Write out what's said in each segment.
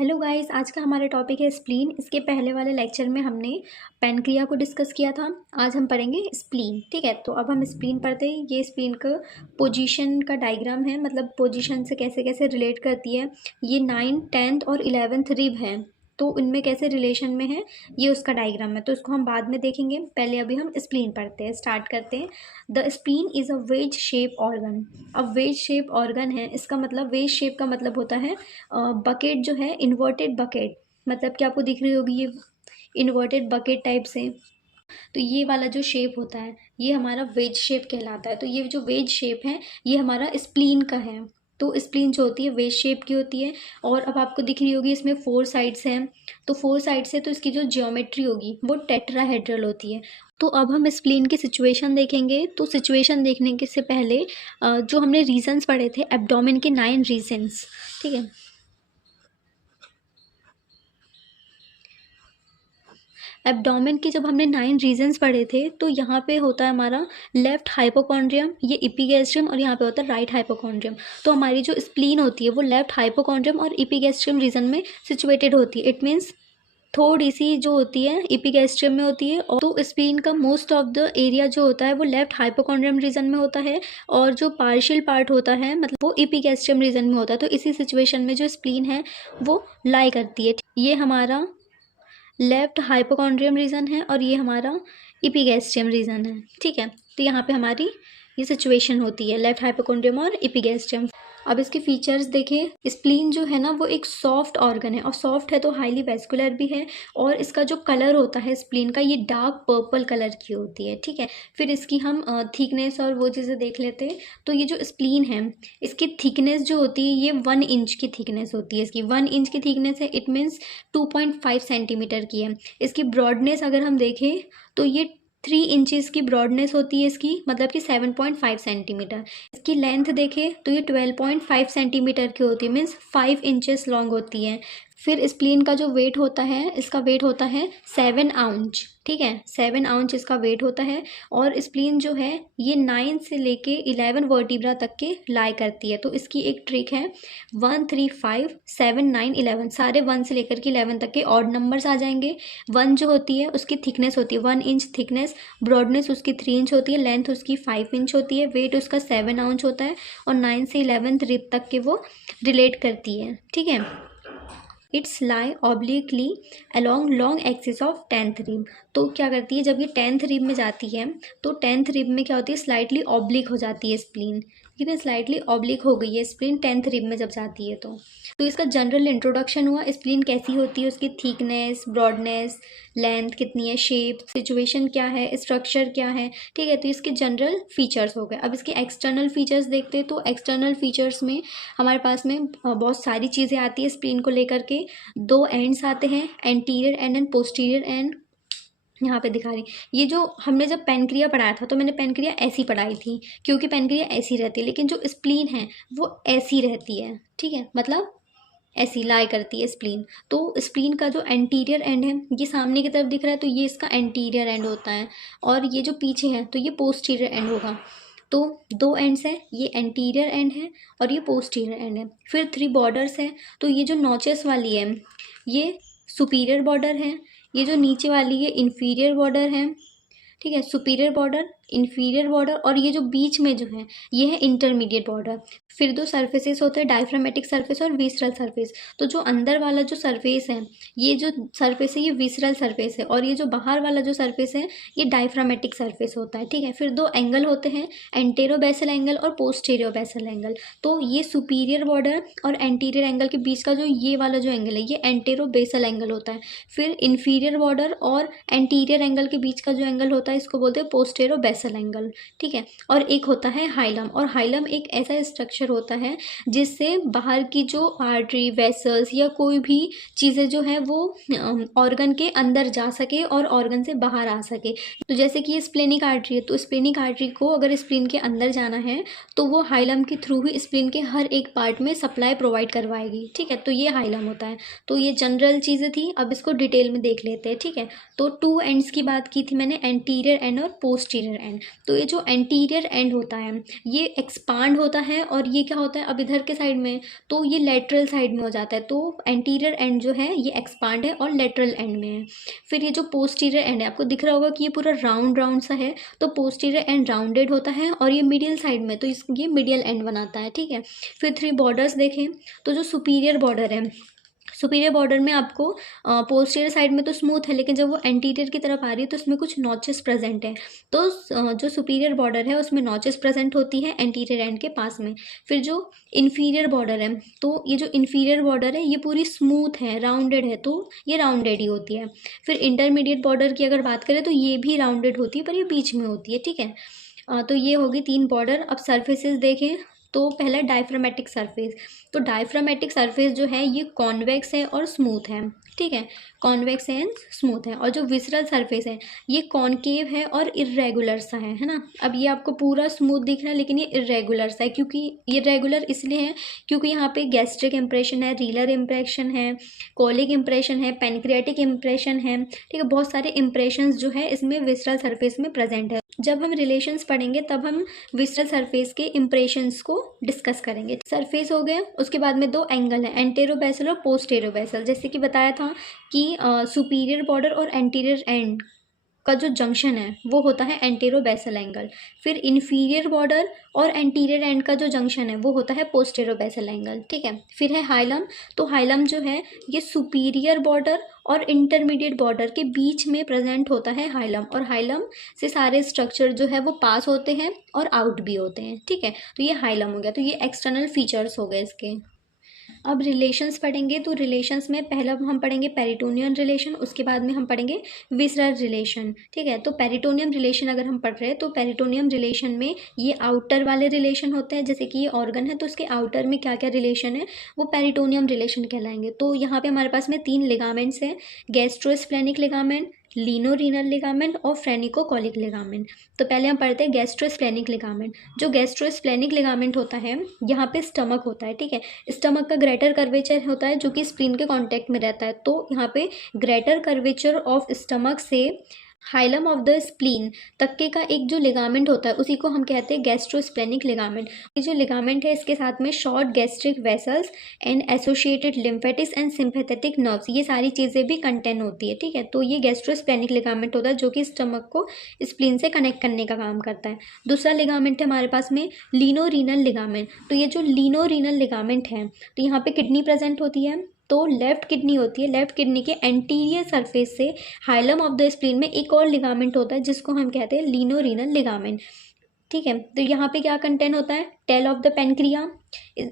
Hello guys, आज का हमारा टॉपिक है स्प्लीन। इसके पहले वाले लेक्चर में हमने पैनक्रिया को डिस्कस किया था। आज हम पढ़ेंगे स्प्लीन। ठीक है, तो अब हम स्प्लीन पढ़ते हैं। ये स्प्लीन का पोजीशन का डायग्राम है, मतलब पोजीशन से कैसे कैसे रिलेट करती है। ये 9th 10th और 11th रिब है, तो उनमें कैसे रिलेशन में है ये उसका डायग्राम है। तो इसको हम बाद में देखेंगे, पहले अभी हम स्प्लीन पढ़ते हैं। स्टार्ट करते हैं। The spleen is a veg shape organ. अब वेज शेप ऑर्गन है, इसका मतलब वेज शेप का मतलब होता है बकेट जो है, इन्वर्टेड बकेट। मतलब कि आपको दिख रही होगी ये इन्वर्टेड बकेट टाइप से। तो ये वाला जो शेप होता है ये हमारा वेज शेप कहलाता है। तो ये जो वेज शेप है ये हमारा स्प्लीन का है। तो स्प्लीन जो होती है वेज शेप की होती है। और अब आपको दिख रही होगी इसमें 4 साइड्स हैं। तो 4 साइड्स है तो इसकी जो ज्योमेट्री होगी वो टेट्राहेड्रल होती है। तो अब हम स्प्लीन की सिचुएशन देखेंगे। तो सिचुएशन देखने के से पहले जो हमने रीजंस पढ़े थे, एब्डोमेन के 9 रीजंस। ठीक है, एब्डोमेन के जब हमने 9 रीजन्स पढ़े थे तो यहाँ पे होता है हमारा लेफ्ट हाइपोकॉन्ड्रियम, ये इपिगैस्ट्रियम, और यहाँ पे होता है राइट हाइपोकॉन्ड्रियम। तो हमारी जो स्प्लीन होती है वो लेफ्ट हाइपोकॉन्ड्रियम और इपिगैस्ट्रियम रीजन में सिचुएटेड होती है। इट मीन्स थोड़ी सी जो होती है इपिगैस्ट्रियम में होती है। और तो स्प्लीन का मोस्ट ऑफ द एरिया जो होता है वो लेफ्ट हाइपोकॉन्ड्रियम रीजन में होता है, और जो पार्शियल पार्ट होता है मतलब वो इपिगैस्ट्रियम रीजन में होता है। तो इसी सिचुएशन में जो स्प्लीन है वो लाई करती है। ये हमारा लेफ्ट हाइपोकॉन्ड्रियम रीजन है और ये हमारा इपिगैस्ट्रियम रीजन है। ठीक है, तो यहाँ पे हमारी ये सिचुएशन होती है लेफ्ट हाइपोकॉन्ड्रियम और इपिगैस्ट्रियम। अब इसके फीचर्स देखें। स्प्लीन जो है ना वो एक सॉफ्ट ऑर्गन है, और सॉफ्ट है तो हाईली वेस्कुलर भी है। और इसका जो कलर होता है स्प्लीन का ये डार्क पर्पल कलर की होती है। ठीक है, फिर इसकी हम थिकनेस और वो चीज़ें देख लेते हैं। तो ये जो स्प्लीन है इसकी थिकनेस जो होती है ये 1 इंच की थिकनेस होती है। इसकी 1 इंच की थिकनेस है, इट मीन्स 2.5 सेंटीमीटर की है। इसकी ब्रॉडनेस अगर हम देखें तो ये 3 इंचज़ की ब्रॉडनेस होती है इसकी, मतलब कि 7.5 सेंटीमीटर। इसकी लेंथ देखें तो ये 12.5 सेंटीमीटर की होती है, मीन्स 5 इंचेस लॉन्ग होती है। फिर स्प्लीन का जो वेट होता है, इसका वेट होता है 7 आउंच। ठीक है, 7 आउंच इसका वेट होता है। और स्प्लीन जो है ये 9 से लेके 11 वर्टिब्रा तक के लाई करती है। तो इसकी एक ट्रिक है, 1 3 5 7 9 11, सारे 1 से लेकर के 11 तक के ऑड नंबर्स आ जाएंगे। 1 जो होती है उसकी थिकनेस होती है 1 इंच थिकनेस, ब्रॉडनेस उसकी 3 इंच होती है, लेंथ उसकी 5 इंच होती है, वेट उसका 7 आउंच होता है, और 9 से 11th रिब तक के वो रिलेट करती है। ठीक है, it's lie obliquely along long axis of 10th rib. तो क्या करती है जब ये 10th रिब में जाती है तो 10th रिब में क्या होती है, स्लाइटली ऑब्लिक हो जाती है स्प्लीन। ठीक है, स्लाइटली ऑब्लिक हो गई है स्प्लीन 10th रिब में जब जाती है। तो इसका जनरल इंट्रोडक्शन हुआ, स्प्लीन कैसी होती है, उसकी थिकनेस, ब्रॉडनेस, लेंथ कितनी है, शेप, सिचुएशन क्या है, स्ट्रक्चर क्या है। ठीक है, तो इसके जनरल फीचर्स हो गए। अब इसके एक्सटर्नल फीचर्स देखते हैं। तो एक्सटर्नल फीचर्स में हमारे पास में बहुत सारी चीज़ें आती है स्प्लीन को लेकर के। 2 एंड्स आते हैं, anterior and and posterior and. यहाँ पे दिखा रही, ये जो हमने जब पेनक्रिया पढ़ाया था तो मैंने पेनक्रिया ऐसी पढ़ाई थी, क्योंकि पेनक्रिया ऐसी रहती है, लेकिन जो स्प्लीन है वो ऐसी रहती है। ठीक है, मतलब ऐसी लाई करती है स्प्लीन। तो स्प्लीन का जो एंटीरियर एंड है ये सामने की तरफ दिख रहा है, तो ये इसका एंटीरियर एंड होता है, और ये जो पीछे है तो ये पोस्टीरियर एंड होगा। तो 2 एंड्स है, ये एंटीरियर एंड है और ये पोस्टीरियर एंड है। फिर 3 बॉर्डर्स है। तो ये जो नॉचेस वाली है ये सुपीरियर बॉर्डर है, ये जो नीचे वाली ये इन्फीरियर बॉर्डर है। ठीक है, सुपीरियर बॉर्डर, इन्फीरियर बॉर्डर, और ये जो बीच में जो है ये है इंटरमीडिएट बॉर्डर। फिर 2 सरफेसेस होते हैं, डायफ्रामेटिक सरफेस और विसरल सरफेस। तो जो अंदर वाला जो सरफेस है, ये जो सरफेस है ये विसरल सरफेस है, और ये जो बाहर वाला जो सरफेस है ये डायफ्रामेटिक सरफेस होता है। ठीक है, फिर 2 एंगल होते हैं, एंटेरो बेसल एंगल और पोस्टेरियो बेसल एंगल। तो ये सुपीरियर बॉर्डर और एंटीरियर एंगल के बीच का जो ये वाला जो एंगल है ये एंटेरो बेसल एंगल होता है। फिर इन्फीरियर बॉर्डर और एंटीरियर एंगल के बीच का जो एंगल होता है इसको बोलते हैं पोस्टेरो बेसल एंगल। ठीक है, और एक होता है हाइलम, और हाइलम एक ऐसा स्ट्रक्चर होता है जिससे बाहर की जो आर्टरी, वेसल्स या कोई भी चीज़ें जो है वो ऑर्गन के अंदर जा सके और ऑर्गन से बाहर आ सके। तो जैसे कि ये स्प्लेनिक आर्टरी है, तो स्प्लेनिक आर्टरी को अगर स्प्लीन के अंदर जाना है तो वो हाइलम के थ्रू ही स्प्लीन के हर एक पार्ट में सप्लाई प्रोवाइड करवाएगी। ठीक है, तो ये हाइलम होता है। तो ये जनरल चीज़ें थी, अब इसको डिटेल में देख लेते हैं। ठीक है, तो 2 एंड्स की बात की थी मैंने, एंटीरियर एंड और पोस्टीरियर एंड। तो ये जो एंटीरियर एंड होता है ये एक्सपांड होता है, और ये क्या होता है अब इधर के साइड में, तो ये लेटरल साइड में हो जाता है। तो एंटीरियर एंड जो है ये एक्सपांड है और लेटरल एंड में है। फिर ये जो पोस्टीरियर एंड है, आपको दिख रहा होगा कि ये पूरा राउंड राउंड सा है, तो पोस्टीरियर एंड राउंडेड होता है, और ये मीडियल साइड में, तो ये मीडियल एंड बनाता है, ठीक है। फिर 3 बॉर्डर्स देखें, तो जो सुपीरियर बॉर्डर है, सुपीरियर बॉर्डर में आपको पोस्टीरियर साइड में तो स्मूथ है, लेकिन जब वो एंटीरियर की तरफ आ रही है तो उसमें कुछ नॉचेस प्रेजेंट है। तो जो सुपीरियर बॉर्डर है उसमें नॉचेस प्रेजेंट होती है एंटीरियर एंड के पास में। फिर जो इन्फीरियर बॉर्डर है, तो ये जो इन्फीरियर बॉर्डर है ये पूरी स्मूथ है, राउंडेड है, तो ये राउंडेड ही होती है। फिर इंटरमीडिएट बॉर्डर की अगर बात करें तो ये भी राउंडेड होती है, पर ये बीच में होती है, ठीक है। तो ये होगी 3 बॉर्डर। अब सर्फेसेस देखें, तो पहला डायफ्रामेटिक सरफेस। तो डायफ्रामेटिक सरफेस जो है ये कॉन्वेक्स है और स्मूथ है, ठीक है, कॉन्वेक्स है एंड स्मूथ है। और जो विसरल सरफेस है ये कॉनकेव है और इर्रेगुलर सा है ना। अब ये आपको पूरा स्मूथ दिख रहा है, लेकिन ये इर्रेगुलर सा है, क्योंकि इर्रेगुलर इसलिए है क्योंकि यहाँ पे गैस्ट्रिक इम्प्रेशन है, रीलर इम्प्रेशन है, कोलिक इम्प्रेशन है, पेनक्रियाटिक इम्प्रेशन है, ठीक है। बहुत सारे इम्प्रेशंस जो है इसमें विसरल सरफेस में प्रेजेंट है। जब हम रिलेशंस पढ़ेंगे तब हम विसरल सरफेस के इम्प्रेशंस को डिस्कस करेंगे। सरफेस हो गया, उसके बाद में 2 एंगल हैं, एंटेरोबेसल और पोस्टेरोबेसल। जैसे कि बताया था कि सुपीरियर बॉर्डर और एंटीरियर एंड का जो जंक्शन है वो होता है एंटेरोबेसल एंगल। फिर इन्फीरियर बॉर्डर और एंटीरियर एंड का जो जंक्शन है वो होता है पोस्टेरोबेसल एंगल, ठीक है। फिर है हाइलम। तो हाइलम जो है ये सुपीरियर बॉर्डर और इंटरमीडिएट बॉर्डर के बीच में प्रेजेंट होता है हाइलम, और हाइलम से सारे स्ट्रक्चर जो है वो पास होते हैं और आउट भी होते हैं, ठीक है। तो ये हाइलम हो गया, तो ये एक्सटर्नल फीचर्स हो गए इसके। अब रिलेशंस पढ़ेंगे, तो रिलेशंस में पहला हम पढ़ेंगे पेरिटोनियन रिलेशन, उसके बाद में हम पढ़ेंगे विसरल रिलेशन, ठीक है। तो पेरिटोनियम रिलेशन अगर हम पढ़ रहे हैं तो पेरिटोनियम रिलेशन में ये आउटर वाले रिलेशन होते हैं, जैसे कि ये ऑर्गन है तो उसके आउटर में क्या क्या रिलेशन है वो पेरिटोनियम रिलेशन कहलाएंगे। तो यहाँ पे हमारे पास में 3 लिगामेंट्स हैं, गैस्ट्रोस्प्लेनिक लिगामेंट, लीनोरीनल लिगामेंट और फ्रेनिकोकोलिक लिगामेंट। तो पहले हम पढ़ते हैं गैस्ट्रोस्प्लेनिक लिगामेंट। जो गैस्ट्रोस्प्लेनिक लिगामेंट होता है यहाँ पे स्टमक होता है, ठीक है। स्टमक का ग्रेटर कर्वेचर होता है जो कि स्प्लीन के कांटेक्ट में रहता है। तो यहाँ पे ग्रेटर कर्वेचर ऑफ स्टमक से हाइलम ऑफ द स्प्लीन तक के का एक जो लिगामेंट होता है उसी को हम कहते हैं गैस्ट्रोस्प्लेनिक लिगामेंट। ये जो लिगामेंट है इसके साथ में short gastric vessels and associated lymphatics and sympathetic nerves, ये सारी चीज़ें भी कंटेन होती है, ठीक है। तो ये गैस्ट्रोस्प्लेनिक लिगामेंट होता है जो कि स्टमक को स्प्लीन से कनेक्ट करने का काम करता है। दूसरा लिगामेंट है हमारे पास में लीनोरीनल लिगामेंट। तो ये जो लीनोरीनल लिगामेंट है तो यहाँ पे किडनी प्रेजेंट होती है, तो लेफ्ट किडनी होती है, लेफ्ट किडनी के एंटीरियर सरफेस से हाइलम ऑफ द स्प्लीन में एक और लिगामेंट होता है जिसको हम कहते हैं लीनोरीनल लिगामेंट, ठीक है। तो यहाँ पे क्या कंटेंट होता है, टेल ऑफ द पेनक्रिया,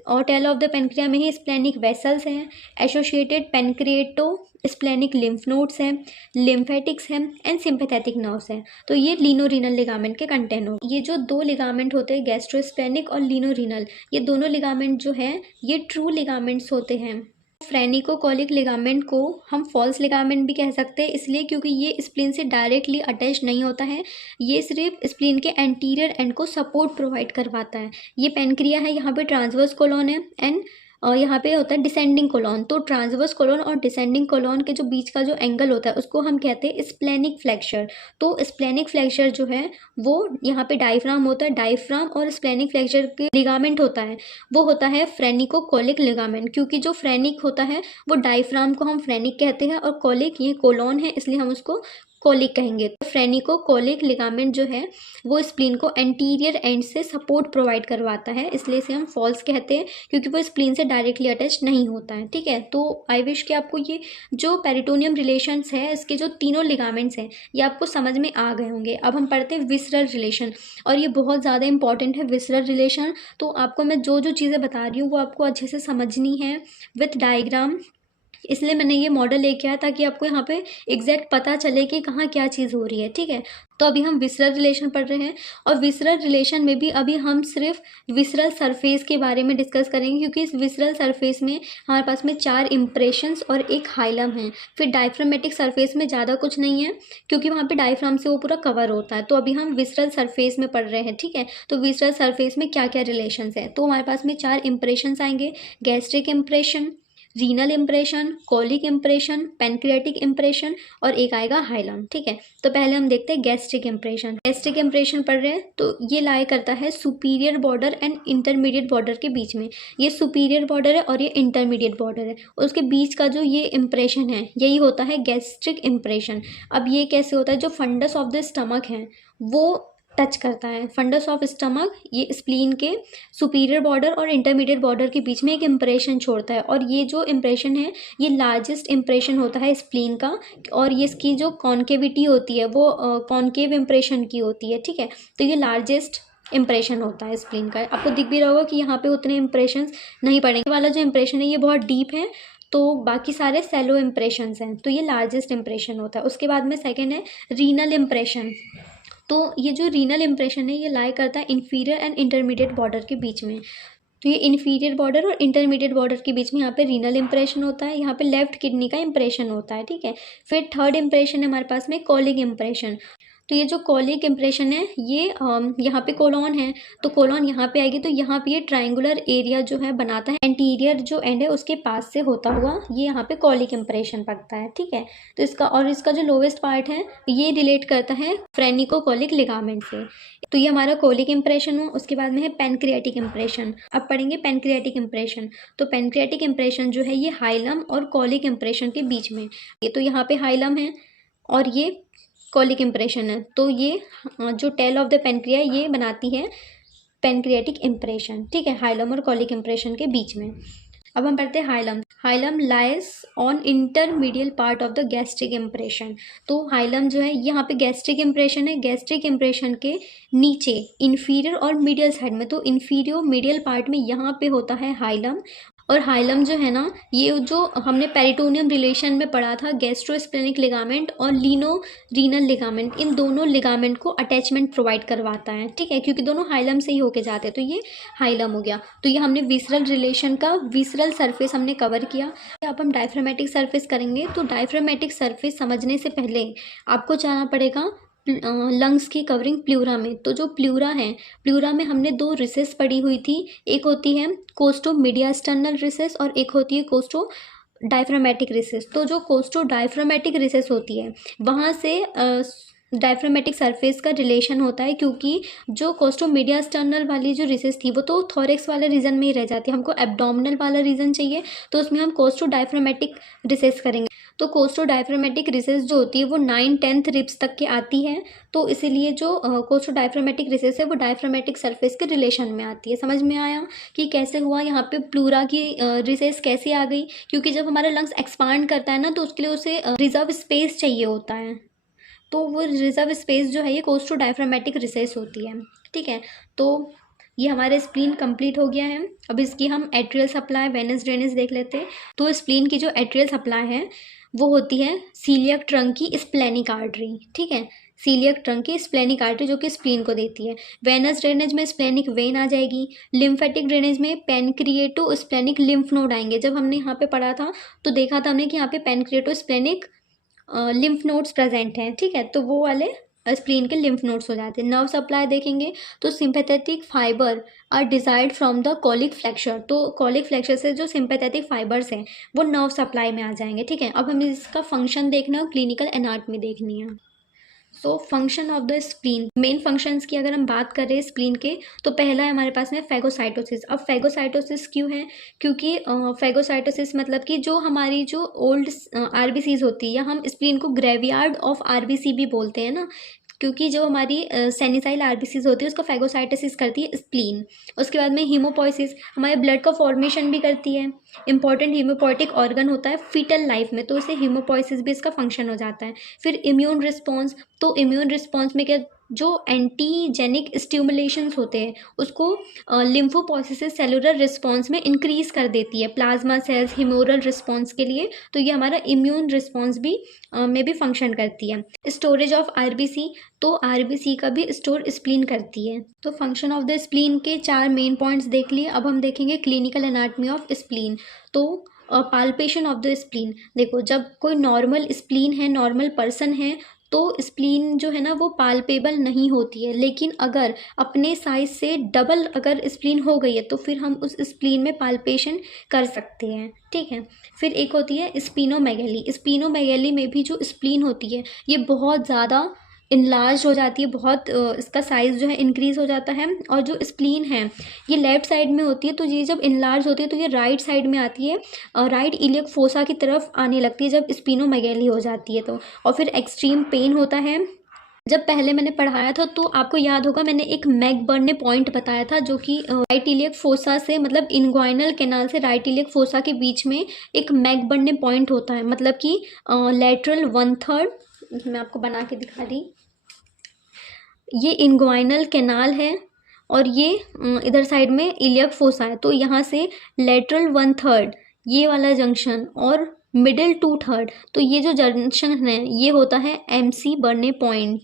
और टेल ऑफ द पेनक्रिया में ही स्प्लेनिक वेसल्स हैं, एसोसिएटेड पेनक्रिएटो स्प्लेनिक लिम्फ नोड्स हैं, लिम्फेटिक्स हैं एंड सिंपैथेटिक नर्व्स हैं। तो ये लीनोरीनल लिगामेंट के कंटेंट हो। ये जो 2 लिगामेंट होते हैं गैस्ट्रोस्प्लेनिक और लीनोरीनल, ये दोनों लिगामेंट जो है ये ट्रू लिगामेंट्स होते हैं। फ्रेनिकोकोलिक लिगामेंट को हम फॉल्स लिगामेंट भी कह सकते हैं, इसलिए क्योंकि ये स्प्लीन से डायरेक्टली अटैच नहीं होता है, ये सिर्फ स्प्लीन के एंटीरियर एंड को सपोर्ट प्रोवाइड करवाता है। ये पेनक्रिया है, यहाँ पे ट्रांसवर्स कोलॉन है एंड यहाँ पे होता है डिसेंडिंग कोलॉन। तो ट्रांसवर्स कोलॉन और डिसेंडिंग कोलॉन के जो बीच का जो एंगल होता है उसको हम कहते हैं स्प्लेनिक फ्लेक्सर। तो स्प्लेनिक फ्लेक्सर जो है वो यहाँ पे डायफ्राम होता है, डायफ्राम और स्प्लेनिक फ्लेक्सर के लिगामेंट होता है वो होता है फ्रेनिकोकोलिक लिगामेंट, क्योंकि जो फ्रेनिक होता है वो डायफ्राम को हम फ्रेनिक कहते हैं और कोलिक ये कोलॉन है इसलिए हम उसको कोलिक कहेंगे। तो फ्रेनिकोकोलिक लिगामेंट जो है वो स्प्लीन को एंटीरियर एंड से सपोर्ट प्रोवाइड करवाता है, इसलिए इसे हम फॉल्स कहते हैं क्योंकि वो स्प्लीन से डायरेक्टली अटैच नहीं होता है, ठीक है। तो आई विश कि आपको ये जो पेरिटोनियम रिलेशंस है इसके जो तीनों लिगामेंट्स हैं ये आपको समझ में आ गए होंगे। अब हम पढ़ते हैं विसरल रिलेशन, और ये बहुत ज़्यादा इंपॉर्टेंट है विसरल रिलेशन। तो आपको मैं जो जो चीज़ें बता रही हूँ वो आपको अच्छे से समझनी है विथ डायग्राम, इसलिए मैंने ये मॉडल लेके आया ताकि आपको यहाँ पे एग्जैक्ट पता चले कि कहाँ क्या चीज़ हो रही है, ठीक है। तो अभी हम विसरल रिलेशन पढ़ रहे हैं, और विसरल रिलेशन में भी अभी हम सिर्फ विसरल सरफेस के बारे में डिस्कस करेंगे, क्योंकि इस विसरल सरफेस में हमारे पास में 4 इम्प्रेशंस और एक हाइलम है। फिर डायफ्रामेटिक सरफेस में ज़्यादा कुछ नहीं है क्योंकि वहाँ पे डायफ्राम से वो पूरा कवर होता है। तो अभी हम विसरल सरफेस में पढ़ रहे हैं, ठीक है। तो विसरल सरफेस में क्या क्या रिलेशंस हैं, तो हमारे पास में 4 इम्प्रेशंस आएंगे, gastric impression, renal impression, colic impression, pancreatic impression और एक आएगा हाइलम। ठीक है, तो पहले हम देखते हैं गैस्ट्रिक इम्प्रेशन। गैस्ट्रिक इम्प्रेशन पढ़ रहे हैं तो ये लाई करता है superior border and intermediate border के बीच में। ये सुपीरियर बॉर्डर है और ये इंटरमीडिएट बॉर्डर है, और उसके बीच का जो ये इम्प्रेशन है यही होता है गैस्ट्रिक इम्प्रेशन। अब ये कैसे होता है, जो फंडस ऑफ द स्टमक है वो टच करता है। फंडस ऑफ स्टमक ये स्प्लीन के सुपीरियर बॉर्डर और इंटरमीडिएट बॉर्डर के बीच में एक इम्प्रेशन छोड़ता है, और ये जो इम्प्रेशन है ये लार्जेस्ट इम्प्रेशन होता है स्प्लीन का, और ये इसकी जो कॉन्केविटी होती है वो कॉन्केव इम्प्रेशन की होती है। ठीक है, तो ये लार्जेस्ट इम्प्रेशन होता है स्प्लीन का। आपको दिख भी रहा होगा कि यहाँ पे उतने इम्प्रेशन नहीं पड़ेंगे, वाला जो इम्प्रेशन है ये बहुत डीप है, तो बाकी सारे सेलो इम्प्रेशंस हैं, तो ये लार्जेस्ट इम्प्रेशन होता है। उसके बाद में सेकेंड है रीनल इम्प्रेशन। तो ये जो रीनल इम्प्रेशन है ये लाई करता है इन्फीरियर एंड इंटरमीडिएट बॉर्डर के बीच में। तो ये इन्फीरियर बॉर्डर और इंटरमीडिएट बॉर्डर के बीच में यहाँ पे रीनल इम्प्रेशन होता है, यहाँ पे लेफ्ट किडनी का इम्प्रेशन होता है। ठीक है, फिर थर्ड इम्प्रेशन है हमारे पास में कॉलिक इम्प्रेशन। तो ये जो कॉलिक इम्प्रेशन है ये यहाँ पे कोलॉन है, तो कोलॉन यहाँ पे आएगी, तो यहाँ पे ये ट्रायंगुलर एरिया जो है बनाता है, एंटीरियर जो एंड है उसके पास से होता हुआ ये यहाँ पे कॉलिक इम्प्रेशन पड़ता है। ठीक है, तो इसका जो लोवेस्ट पार्ट है ये रिलेट करता है फ्रेनिकोकॉलिक लिगामेंट से। तो ये हमारा कॉलिक इम्प्रेशन हो। उसके बाद में है पैनक्रियाटिक इम्प्रेशन। अब पढ़ेंगे पैनक्रियाटिक इम्प्रेशन। तो पैनक्रियाटिक इम्प्रेशन जो है ये हाइलम और कॉलिक इम्प्रेशन के बीच में, ये तो यहाँ पे हाइलम है और ये कॉलिक इम्प्रेशन है, तो ये जो टेल ऑफ द पेनक्रिया ये बनाती है पैनक्रियाटिक इम्प्रेशन। ठीक है, हाइलम और कॉलिक इम्प्रेशन के बीच में। अब हम पढ़ते हैं hilum. Hilum lies on intermedial part of the gastric impression. तो हाइलम जो है यहाँ पे गैस्ट्रिक इम्प्रेशन है, गैस्ट्रिक इम्प्रेशन के नीचे इंफीरियर और मीडियल साइड में, तो इंफीरियर मीडियल पार्ट में यहाँ पे होता है हाइलम। और हाइलम जो है ना ये जो हमने पेरिटोनियम रिलेशन में पढ़ा था, गैस्ट्रोस्प्लेनिक लिगामेंट और लीनो रीनल लिगामेंट, इन दोनों लिगामेंट को अटैचमेंट प्रोवाइड करवाता है। ठीक है, क्योंकि दोनों हाइलम से ही होके जाते हैं, तो ये हाइलम हो गया। तो ये हमने विसरल रिलेशन का विसरल सरफेस हमने कवर किया। अब हम डायफ्रामेटिक सरफेस करेंगे। तो डायफ्रामेटिक सरफेस समझने से पहले आपको जाना पड़ेगा लंग्स की कवरिंग प्लूरा में। तो जो प्लूरा है, प्लूरा में हमने दो रिसेस पड़ी हुई थी, एक होती है कोस्टो मीडियास्टर्नल रिसेस और एक होती है कोस्टो डायफ्रामेटिक रिसेस। तो जो कोस्टो डायफ्रामेटिक रिसेस होती है वहाँ से डायफ्रामेटिक सरफेस का रिलेशन होता है, क्योंकि जो कोस्टो मीडियास्टर्नल वाली जो रिसेस थी वो तो थोरेक्स वाले रीजन में ही रह जाती है, हमको एब्डोमिनल वाला रीजन चाहिए, तो उसमें हम कोस्टो डायफ्रामेटिक रिसेस करेंगे। तो कोस्टो डायफ्रामेटिक रिसेस जो होती है वो 9-10 रिब्स तक की आती है, तो इसीलिए जो कोस्टो डायफ्रामेटिक रिसेस है वो डायफ्रामेटिक सरफेस के रिलेशन में आती है। समझ में आया कि कैसे हुआ, यहाँ पे प्लूरा की रिसेस कैसे आ गई, क्योंकि जब हमारा लंग्स एक्सपांड करता है ना तो उसके लिए उसे रिजर्व स्पेस चाहिए होता है, तो वो रिजर्व स्पेस जो है ये कोस्टो डायफ्रामेटिक रिसेस होती है। ठीक है, तो ये हमारे स्प्लीन कंप्लीट हो गया है। अब इसकी हम एट्रियल सप्लाई, वेनस ड्रेनेज देख लेते हैं। तो स्प्लीन की जो एट्रियल सप्लाई है वो होती है सीलियक ट्रंक की स्प्लेनिक आर्टरी। ठीक है, सीलियक ट्रंक की स्प्लेनिक आर्टरी जो कि स्प्लीन को देती है। वेनस ड्रेनेज में स्प्लेनिक वेन आ जाएगी। लिम्फेटिक ड्रेनेज में पेनक्रिएटो स्प्लेनिक लिम्फ नोड आएंगे। जब हमने यहाँ पे पढ़ा था तो देखा था हमने कि यहाँ पे पेनक्रिएटो स्प्लेनिक लिम्फ नोड्स प्रेजेंट हैं। ठीक है, तो वो वाले स्प्लीन के लिम्फ नोड्स हो जाते हैं। नर्व सप्लाई देखेंगे तो sympathetic fibre are derived from the colic flexure. तो कॉलिक फ्लेक्सर से जो सिंपैथेटिक फाइबर्स हैं वो नर्व सप्लाई में आ जाएंगे। ठीक है, अब हमें इसका फंक्शन देखना है और क्लिनिकल एनाटॉमी देखनी है। So function of the spleen, main functions की अगर हम बात करें स्प्लीन के, तो पहला है हमारे पास में फैगोसाइटोसिस। अब फैगोसाइटोसिस क्यों है, क्योंकि फैगोसाइटोसिस मतलब कि जो हमारी जो ओल्ड आरबीसीज होती है, या हम स्प्लीन को ग्रेवयार्ड ऑफ आरबीसी भी बोलते हैं ना, क्योंकि जो हमारी सेनिसाइल आरबीसीज होती है उसको फैगोसाइटोसिस करती है स्प्लीन। उसके बाद में हीमोपोइसिस हमारे ब्लड का फॉर्मेशन भी करती है, इंपॉर्टेंट हीमोपोइटिक ऑर्गन होता है फीटल लाइफ में, तो इसे हीमोपोइसिस भी इसका फंक्शन हो जाता है। फिर इम्यून रिस्पॉन्स, तो इम्यून रिस्पॉन्स में क्या, जो एंटीजेनिक स्टिमुलेशंस होते हैं उसको लिम्फोपोइसिस सेलुलर रिस्पॉन्स में इंक्रीज कर देती है, प्लाज्मा सेल्स ह्यूमोरल रिस्पॉन्स के लिए, तो ये हमारा इम्यून रिस्पॉन्स भी में भी फंक्शन करती है। स्टोरेज ऑफ आरबीसी, तो आरबीसी का भी स्टोर स्प्लीन करती है। तो फंक्शन ऑफ द स्प्लीन के 4 मेन पॉइंट्स देख लिए। अब हम देखेंगे क्लिनिकल एनाटॉमी ऑफ स्प्लीन। तो पाल्पेशन ऑफ द स्प्लीन, देखो जब कोई नॉर्मल स्प्लीन है, नॉर्मल पर्सन है, तो स्प्लीन जो है ना वो पाल्पेबल नहीं होती है, लेकिन अगर अपने साइज से डबल अगर स्प्लीन हो गई है तो फिर हम उस स्प्लीन में पाल्पेशन कर सकते हैं, ठीक है। फिर एक होती है स्प्लीनोमेगैली। स्प्लीनोमेगैली में भी जो स्प्लीन होती है ये बहुत ज़्यादा इनलार्ज हो जाती है, बहुत इसका साइज़ जो है इंक्रीज़ हो जाता है। और जो स्प्लीन है ये लेफ्ट साइड में होती है, तो ये जब इनलार्ज होती है तो ये राइट साइड में आती है, राइट इलियक फोसा की तरफ आने लगती है जब स्प्लीनोमेगैली हो जाती है तो। और फिर एक्सट्रीम पेन होता है। जब पहले मैंने पढ़ाया था तो आपको याद होगा मैंने एक मैकबर्ने पॉइंट बताया था, जो कि राइट इलियक फोसा से मतलब इनग्वाइनल कैनाल से राइट इलियक फोसा के बीच में एक मैकबर्ने पॉइंट होता है, मतलब कि लेटरल 1/3। मैं आपको बना के दिखा दी। ये इनग्वाइनल कैनाल है और ये इधर साइड में इलियक फोसा है, तो यहाँ से लेटरल 1/3 ये वाला जंक्शन और मिडिल 2/3, तो ये जो जंक्शन है ये होता है MC बर्ने पॉइंट।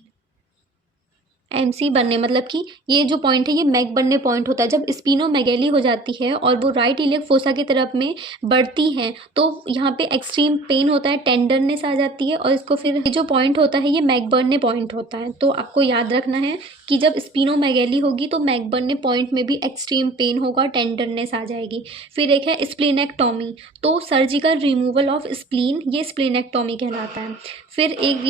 MC बनने मतलब कि ये जो पॉइंट है ये मैकबर्ने पॉइंट होता है। जब स्पिनोमेगैली हो जाती है और वो राइट इलियक फोसा की तरफ में बढ़ती हैं तो यहाँ पे एक्सट्रीम पेन होता है, टेंडरनेस आ जाती है, और इसको फिर ये जो पॉइंट होता है ये मैकबर्ने पॉइंट होता है। तो आपको याद रखना है कि जब स्पिनोमेगैली होगी तो मैकबर्ने पॉइंट में भी एक्सट्रीम पेन होगा, टेंडरनेस आ जाएगी। फिर एक है स्प्लीनेक्टोमी, तो सर्जिकल रिमूवल ऑफ स्प्लीन, ये स्प्लीनेक्टोमी कहलाता है। फिर एक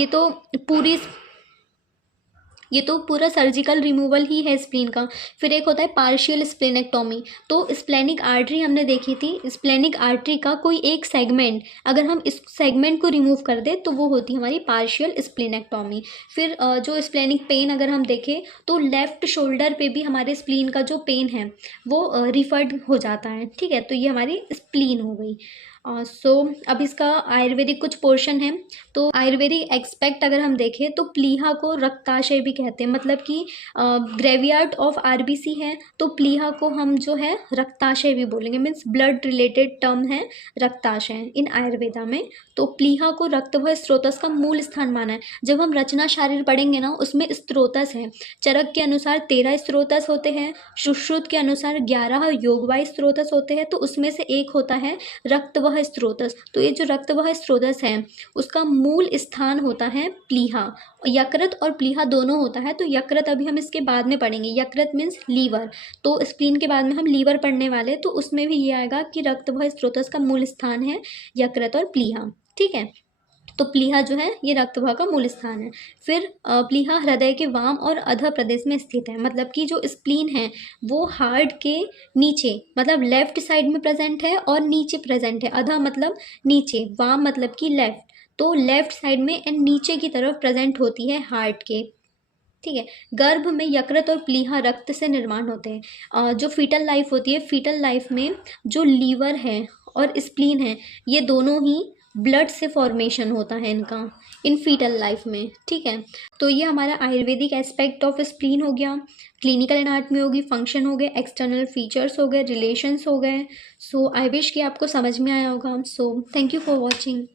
ये तो पूरा सर्जिकल रिमूवल ही है स्प्लीन का। फिर एक होता है पार्शियल स्प्लेनेक्टोमी, तो स्प्लेनिक आर्टरी हमने देखी थी, स्प्लेनिक आर्टरी का कोई एक सेगमेंट अगर हम इस सेगमेंट को रिमूव कर दे तो वो होती है हमारी पार्शियल स्प्लेनेक्टोमी। फिर जो स्प्लेनिक पेन अगर हम देखें तो लेफ्ट शोल्डर पे भी हमारे स्प्लीन का जो पेन है वो रिफर्ड हो जाता है, ठीक है। तो ये हमारी स्प्लीन हो गई। सो अब इसका आयुर्वेदिक कुछ पोर्शन है। तो आयुर्वेदिक एक्सपेक्ट अगर हम देखें तो प्लीहा को रक्ताशय भी कहते हैं, मतलब कि ग्रेवियार्ड ऑफ RBC है तो प्लीहा को हम जो है रक्ताशय भी बोलेंगे, मीन्स ब्लड रिलेटेड टर्म है रक्ताशय इन आयुर्वेदा में। तो प्लीहा को रक्तवह स्रोतस का मूल स्थान माना है। जब हम रचना शारीर पढ़ेंगे ना उसमें स्त्रोतस है, चरक के अनुसार 13 स्त्रोतस होते हैं, सुश्रुत के अनुसार 11 योगवाही स्त्रोतस होते हैं, तो उसमें से एक होता है रक्तवह स्त्रोतस। तो ये जो रक्तवह स्त्रोतस है उसका मूल स्थान होता है प्लीहा। यकृत और प्लीहा दोनों होता है, तो यकृत अभी हम इसके बाद में पढ़ेंगे, यकृत मीन्स लीवर, तो स्प्लीन के बाद में हम लीवर पढ़ने वाले, तो उसमें भी ये आएगा कि रक्तवह स्त्रोतस का मूल स्थान है यकृत और प्लीहा, ठीक है। तो प्लीहा जो है ये रक्तवाह का मूल स्थान है। फिर प्लीहा हृदय के वाम और अधः प्रदेश में स्थित है, मतलब कि जो स्प्लीन है वो हार्ट के नीचे मतलब लेफ्ट साइड में प्रेजेंट है और नीचे प्रेजेंट है। अधः मतलब नीचे, वाम मतलब कि लेफ्ट, तो लेफ्ट साइड में एंड नीचे की तरफ प्रेजेंट होती है हार्ट के, ठीक है। गर्भ में यकृत और प्लीहा रक्त से निर्माण होते हैं। जो फीटल लाइफ होती है, फीटल लाइफ में जो लीवर है और स्प्लीन है ये दोनों ही ब्लड से फॉर्मेशन होता है इनका इन फीटल लाइफ में, ठीक है। तो ये हमारा आयुर्वेदिक एस्पेक्ट ऑफ स्प्लीन हो गया, क्लिनिकल एनाटॉमी होगी, फंक्शन हो गए, एक्सटर्नल फीचर्स हो गए, रिलेशंस हो गए। सो आई विश कि आपको समझ में आया होगा। So thank you for watching.